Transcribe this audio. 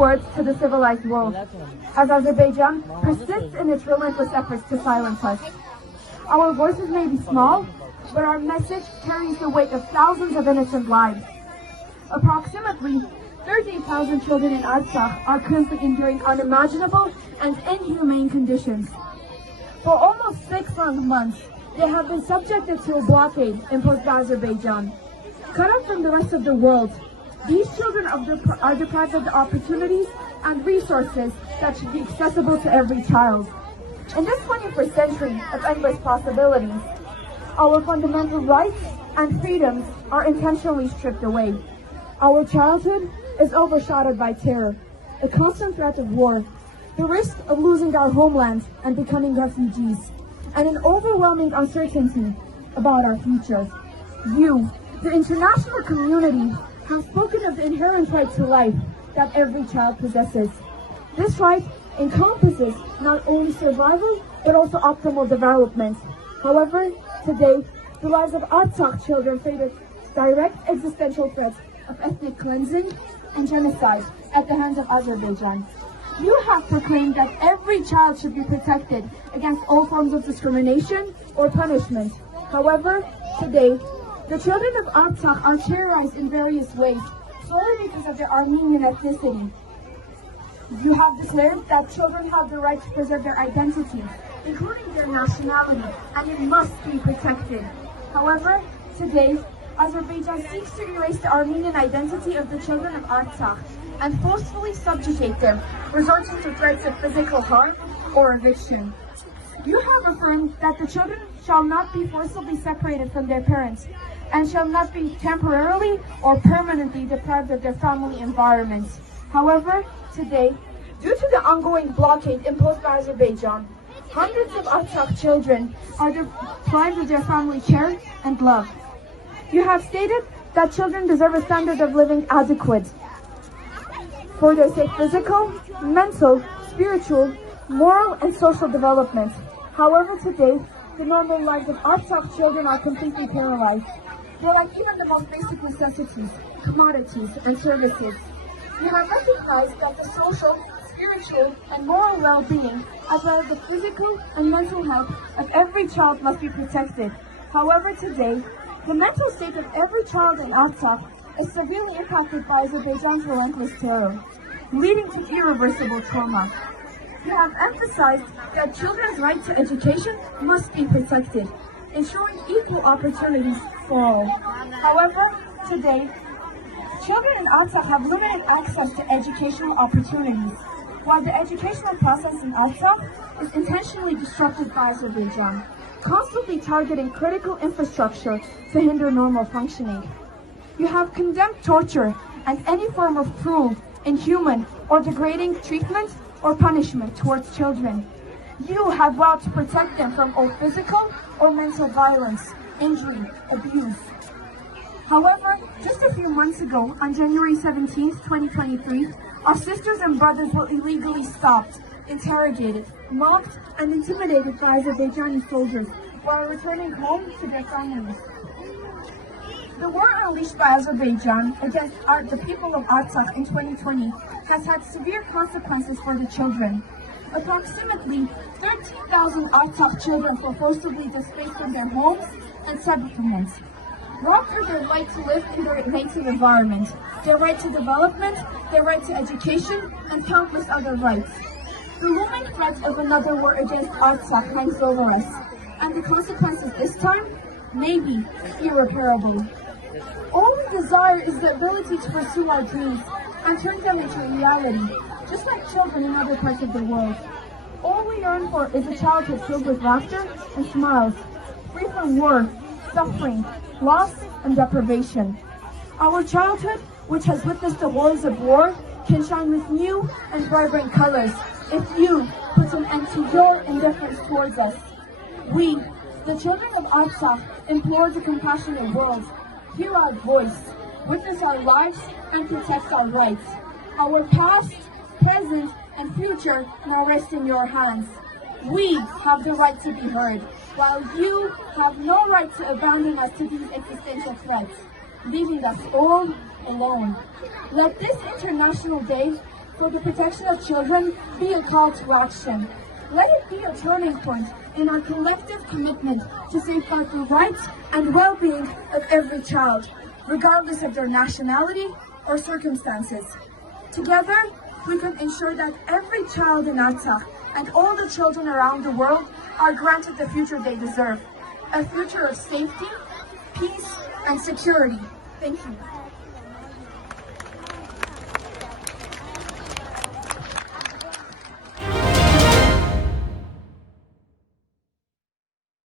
words to the civilized world, as Azerbaijan persists in its relentless efforts to silence us. Our voices may be small, but our message carries the weight of thousands of innocent lives. Approximately 30,000 children in Artsakh are currently enduring unimaginable and inhumane conditions. For almost 6 long months, they have been subjected to a blockade imposed by Azerbaijan. Cut off from the rest of the world, these children are deprived of the opportunities and resources that should be accessible to every child. In this 21st century of endless possibilities, our fundamental rights and freedoms are intentionally stripped away. Our childhood is overshadowed by terror, the constant threat of war, the risk of losing our homeland and becoming refugees, and an overwhelming uncertainty about our future. You, the international community, have spoken of the inherent right to life that every child possesses. This right encompasses not only survival, but also optimal development. However, today, the lives of Artsakh children face direct existential threats of ethnic cleansing and genocide at the hands of Azerbaijan. You have proclaimed that every child should be protected against all forms of discrimination or punishment. However, today, the children of Artsakh are terrorized in various ways, solely because of their Armenian ethnicity. You have declared that children have the right to preserve their identity, including their nationality, and it must be protected. However, today, Azerbaijan seeks to erase the Armenian identity of the children of Artsakh and forcefully subjugate them, resorting to threats of physical harm or eviction. You have affirmed that the children shall not be forcibly separated from their parents and shall not be temporarily or permanently deprived of their family environments. However, today, due to the ongoing blockade imposed by Azerbaijan, hundreds of Artsakh children are deprived of their family care and love. You have stated that children deserve a standard of living adequate for their safe physical, mental, spiritual, moral, and social development. However, today, the normal lives of Artsakh children are completely paralyzed. They lack even the most basic necessities, commodities, and services. You have recognized that the social, spiritual, and moral well-being, as well as the physical and mental health of every child must be protected. However, today, the mental state of every child in Artsakh is severely impacted by Azerbaijan's relentless terror, leading to irreversible trauma. You have emphasized that children's right to education must be protected, ensuring equal opportunities for all. However, today, children in Artsakh have limited access to educational opportunities, while the educational process in Artsakh is intentionally disrupted by Azerbaijan, constantly targeting critical infrastructure to hinder normal functioning. You have condemned torture and any form of cruel, inhuman, or degrading treatment or punishment towards children. You have vowed to protect them from all physical or mental violence, injury, abuse. However, just a few months ago, on January 17, 2023, our sisters and brothers were illegally stopped, interrogated, mocked, and intimidated by Azerbaijani soldiers while returning home to their families. The war unleashed by Azerbaijan against the people of Artsakh in 2020 has had severe consequences for the children. Approximately 13,000 Artsakh children were forcibly displaced from their homes and settlements, robbed of their right to live in their native environment, their right to development, their right to education, and countless other rights. The looming threat of another war against Artsakh hangs over us, and the consequences this time may be irreparable. All we desire is the ability to pursue our dreams and turn them into reality, just like children in other parts of the world. All we yearn for is a childhood filled with laughter and smiles, free from war, suffering, loss, and deprivation. Our childhood, which has witnessed the horrors of war, can shine with new and vibrant colors if you put an end to your indifference towards us. We, the children of Artsakh, implore the compassionate world. Hear our voice, witness our lives, and protect our rights. Our past, present, and future now rest in your hands. We have the right to be heard, while you have no right to abandon us to these existential threats, leaving us all alone. Let this International Day for the protection of children be a call to action. Let it be a turning point in our collective commitment to safeguard the rights and well-being of every child, regardless of their nationality or circumstances. Together, we can ensure that every child in Artsakh and all the children around the world are granted the future they deserve, a future of safety, peace, and security. Thank you.